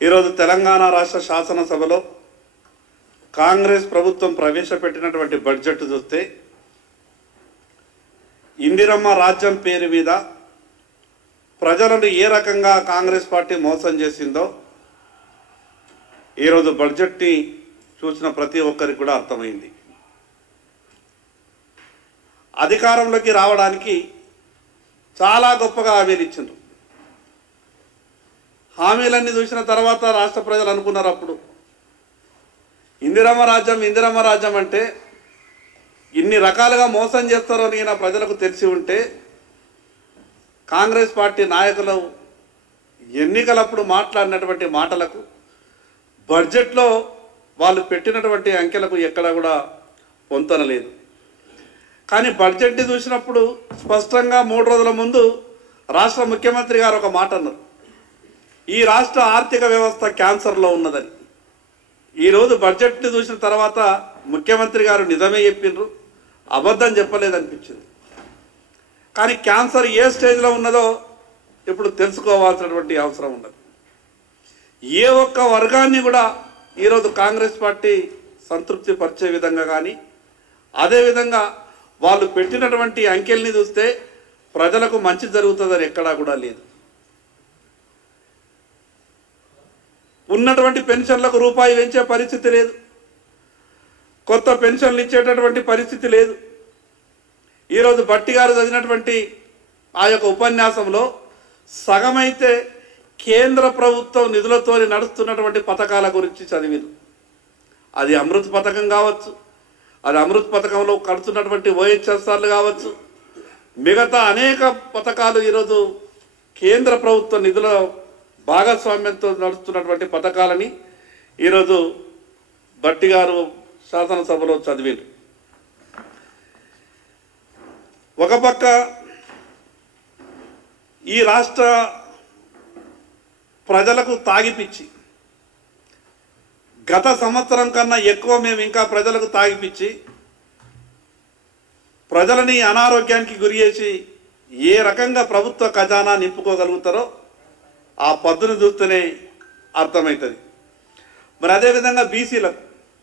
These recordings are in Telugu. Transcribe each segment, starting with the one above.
ఈరోజు తెలంగాణ రాష్ట్ర శాసనసభలో కాంగ్రెస్ ప్రభుత్వం ప్రవేశపెట్టినటువంటి బడ్జెట్ చూస్తే ఇందిరమ్మ రాజ్యం పేరు మీద ప్రజలను ఏ రకంగా కాంగ్రెస్ పార్టీ మోసం చేసిందో ఈరోజు బడ్జెట్ని చూసిన ప్రతి ఒక్కరికి కూడా అర్థమైంది. అధికారంలోకి రావడానికి చాలా గొప్పగా హామీలు ఇచ్చిండ్రు. హామీలన్నీ చూసిన తర్వాత రాష్ట్ర ప్రజలు అనుకున్నారు అప్పుడు ఇందిరమ్మ రాజ్యం అంటే ఇన్ని రకాలుగా మోసం చేస్తారో అని ప్రజలకు తెలిసి ఉంటే కాంగ్రెస్ పార్టీ నాయకులు ఎన్నికలప్పుడు మాట్లాడినటువంటి మాటలకు బడ్జెట్లో వాళ్ళు పెట్టినటువంటి అంకెలకు ఎక్కడ కూడా పొంతన లేదు. కానీ బడ్జెట్ని చూసినప్పుడు స్పష్టంగా 3 రోజుల ముందు రాష్ట్ర ముఖ్యమంత్రి గారు ఒక మాట అన్నారు, ఈ రాష్ట్ర ఆర్థిక వ్యవస్థ క్యాన్సర్లో ఉన్నదని. ఈరోజు బడ్జెట్ని చూసిన తర్వాత ముఖ్యమంత్రి గారు నిజమే చెప్పిండ్రు, అబద్ధం చెప్పలేదనిపించింది. కానీ క్యాన్సర్ ఏ స్టేజ్లో ఉన్నదో ఇప్పుడు తెలుసుకోవాల్సినటువంటి అవసరం ఉన్నది. ఏ ఒక్క వర్గాన్ని కూడా ఈరోజు కాంగ్రెస్ పార్టీ సంతృప్తి పరిచే విధంగా కానీ అదేవిధంగా వాళ్ళు పెట్టినటువంటి అంకెల్ని చూస్తే ప్రజలకు మంచి జరుగుతుందని ఎక్కడా కూడా లేదు. ఉన్నటువంటి పెన్షన్లకు రూపాయి పెంచే పరిస్థితి లేదు, కొత్త పెన్షన్లు ఇచ్చేటటువంటి పరిస్థితి లేదు. ఈరోజు భట్టి గారు చదివినటువంటి ఆ యొక్క ఉపన్యాసంలో సగమైతే కేంద్ర ప్రభుత్వం నిధులతో నడుస్తున్నటువంటి పథకాల గురించి చదివిరు. అది అమృత్ పథకం కావచ్చు, అది అమృత్ పథకంలో కడుతున్నటువంటి ఓహెచ్ఎస్ఆర్లు కావచ్చు, మిగతా అనేక పథకాలు ఈరోజు కేంద్ర ప్రభుత్వ నిధుల భాగస్వామ్యంతో నడుస్తున్నటువంటి పథకాలని ఈరోజు భట్టి గారు శాసనసభలో చదివారు. ఒక పక్క ఈ రాష్ట్ర ప్రజలకు తాగిపిచ్చి గత సంవత్సరం కన్నా ఎక్కువ మేము ఇంకా ప్రజలకు తాగిపిచ్చి ప్రజలని అనారోగ్యానికి గురి చేసి ఏ రకంగా ప్రభుత్వ ఖజానా నింపుకోగలుగుతారో ఆ పద్దును చూస్తేనే అర్థమవుతుంది. మరి అదేవిధంగా బీసీలకు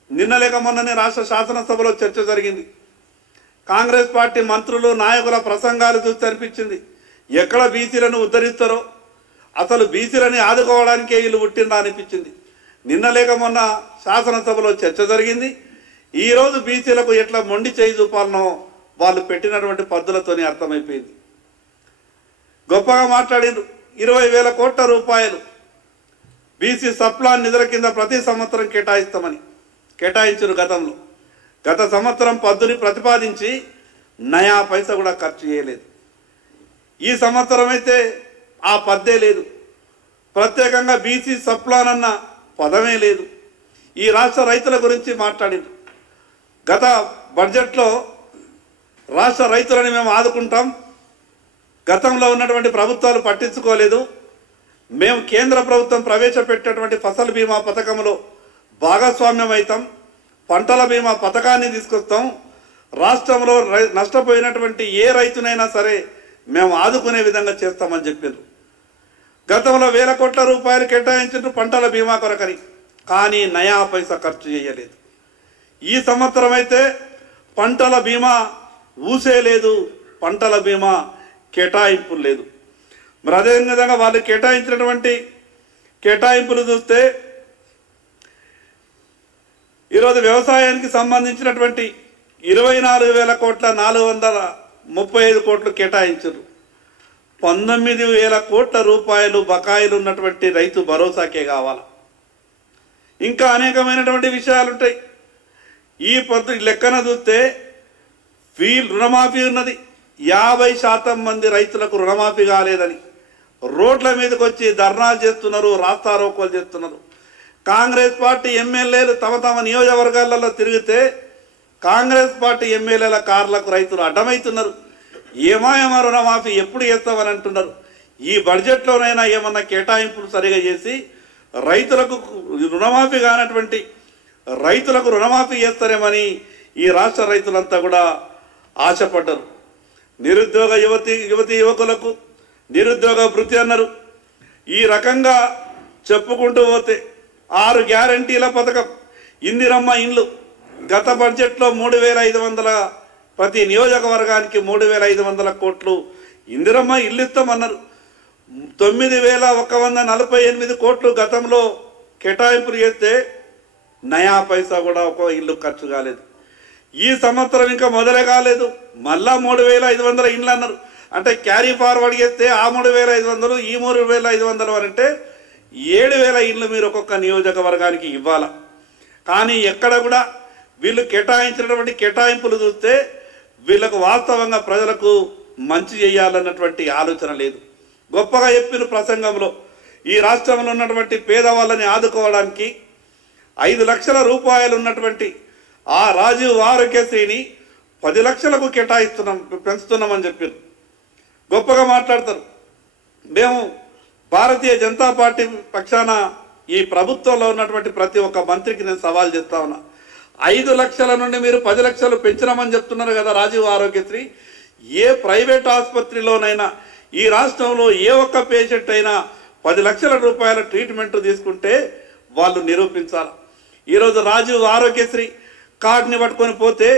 నిన్న లేక మొన్ననే రాష్ట్ర శాసనసభలో చర్చ జరిగింది. కాంగ్రెస్ పార్టీ మంత్రులు నాయకుల ప్రసంగాలు చూస్తే అనిపించింది ఎక్కడ బీసీలను ఉద్ధరిస్తారో, అసలు బీసీలని ఆదుకోవడానికే వీళ్ళు పుట్టిందా అనిపించింది. నిన్న లేక మొన్న శాసనసభలో చర్చ జరిగింది. ఈరోజు బీసీలకు ఎట్లా మొండి చేయి చూపాలనో వాళ్ళు పెట్టినటువంటి పద్ధతులతోనే అర్థమైపోయింది. గొప్పగా మాట్లాడిండ్రు. 20,000 కోట్ల రూపాయలు బీసీ సప్లాన్ నిధుల కింద ప్రతి సంవత్సరం కేటాయించారు. గత సంవత్సరం పద్దుని ప్రతిపాదించి నయా పైసా కూడా ఖర్చు చేయలేదు. ఈ సంవత్సరం అయితే ఆ పద్దే లేదు, ప్రత్యేకంగా బీసీ సప్లాన్ అన్న పదమే లేదు. ఈ రాష్ట్ర రైతుల గురించి మాట్లాడింది. గత బడ్జెట్లో రాష్ట్ర రైతులని మేము ఆదుకుంటాం, గతంలో ఉన్నటువంటి ప్రభుత్వాలు పట్టించుకోలేదు, మేము కేంద్ర ప్రభుత్వం ప్రవేశపెట్టేటువంటి ఫసల్ బీమా పథకంలో భాగస్వామ్యం అవుతాం, పంటల బీమా పథకాన్ని తీసుకొస్తాం, రాష్ట్రంలో నష్టపోయినటువంటి ఏ రైతునైనా సరే మేము ఆదుకునే విధంగా చేస్తామని చెప్పారు. గతంలో 1,000 కోట్ల రూపాయలు కేటాయించారు పంటల బీమా కొరకని, కానీ నయా పైసా ఖర్చు చేయలేదు. ఈ సంవత్సరం అయితే పంటల బీమా ఊసే లేదు, పంటల బీమా కేటాయింపులు లేదు. మరి అదేవిధంగా వాళ్ళు కేటాయించినటువంటి కేటాయింపులు చూస్తే ఈరోజు వ్యవసాయానికి సంబంధించినటువంటి 24,000 కోట్ల 435 కోట్లు కేటాయించారు. 19,000 కోట్ల రూపాయలు బకాయిలు ఉన్నటువంటి రైతు భరోసాకే కావాలి. ఇంకా అనేకమైనటువంటి విషయాలు ఉంటాయి. ఈ లెక్కన చూస్తే రుణమాఫీ ఉన్నది. 50% మంది రైతులకు రుణమాఫీ కాలేదని రోడ్ల మీదకి వచ్చి ధర్నాలు చేస్తున్నారు, రాస్తారోకోలు చేస్తున్నారు. కాంగ్రెస్ పార్టీ ఎమ్మెల్యేలు తమ నియోజకవర్గాలలో తిరిగితే కాంగ్రెస్ పార్టీ ఎమ్మెల్యేల కార్లకు రైతులు అడ్డమవుతున్నారు. ఏమా రుణమాఫీ ఎప్పుడు చేస్తామని అంటున్నారు. ఈ బడ్జెట్లోనైనా ఏమన్నా కేటాయింపులు సరిగా చేసి రైతులకు రుణమాఫీ కానటువంటి రైతులకు రుణమాఫీ చేస్తారేమని ఈ రాష్ట్ర రైతులంతా కూడా ఆశపడ్డారు. నిరుద్యోగ యువతి యువకులకు నిరుద్యోగ వృత్తి అన్నారు. ఈ రకంగా చెప్పుకుంటూ పోతే 6 గ్యారంటీల పథకం, ఇందిరమ్మ ఇండ్లు గత బడ్జెట్లో 3,500 ప్రతి నియోజకవర్గానికి 3,500 కోట్లు ఇందిరమ్మ ఇల్లు ఇస్తామన్నారు. 9,148 కోట్లు గతంలో కేటాయింపులు చేస్తే నయా పైసా కూడా ఒక ఇల్లు ఖర్చు కాలేదు. ఈ సంవత్సరం ఇంకా మొదలే కాలేదు, మళ్ళా 3,500 ఇండ్లు అన్నారు. అంటే క్యారీ ఫార్వర్డ్ చేస్తే ఆ 3,500 ఈ 3,500 అని అంటే 7,000 ఇండ్లు మీరు ఒక్కొక్క నియోజకవర్గానికి ఇవ్వాల. కానీ ఎక్కడ కూడా వీళ్ళు కేటాయించినటువంటి కేటాయింపులు చూస్తే వీళ్ళకు వాస్తవంగా ప్రజలకు మంచి చేయాలన్నటువంటి ఆలోచన లేదు. గొప్పగా చెప్పిన ప్రసంగంలో ఈ రాష్ట్రంలో ఉన్నటువంటి పేదవాళ్ళని ఆదుకోవడానికి 5 లక్షల రూపాయలు ఉన్నటువంటి ఆ రాజీవ్ ఆరోగ్యశ్రీని 10 లక్షలకు పెంచుతున్నామని చెప్పారు. గొప్పగా మాట్లాడతారు. మేము భారతీయ జనతా పార్టీ పక్షాన ఈ ప్రభుత్వంలో ఉన్నటువంటి ప్రతి ఒక్క మంత్రికి నేను సవాల్ చేస్తా ఉన్నా. 5 లక్షల నుండి మీరు 10 లక్షలు పెంచినామని చెప్తున్నారు కదా రాజీవ్ ఆరోగ్యశ్రీ. ఏ ప్రైవేట్ ఆసుపత్రిలోనైనా ఈ రాష్ట్రంలో ఏ ఒక్క పేషెంట్ అయినా 10 లక్షల రూపాయల ట్రీట్మెంట్ తీసుకుంటే వాళ్ళు నిరూపించాలి. ఈరోజు రాజీవ్ ఆరోగ్యశ్రీ కార్డుని పట్టుకొని పోతే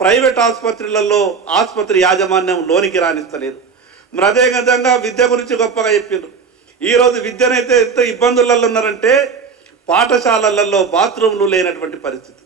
ప్రైవేట్ ఆసుపత్రులలో ఆసుపత్రి యాజమాన్యం లోనికి రాణిస్తలేదు. మరి అదే విధంగా విద్య గురించి గొప్పగా చెప్పిండ్రు. ఈరోజు విద్యనైతే ఎంత ఇబ్బందులలో ఉన్నారంటే పాఠశాలలలో బాత్రూమ్లు లేనటువంటి పరిస్థితి.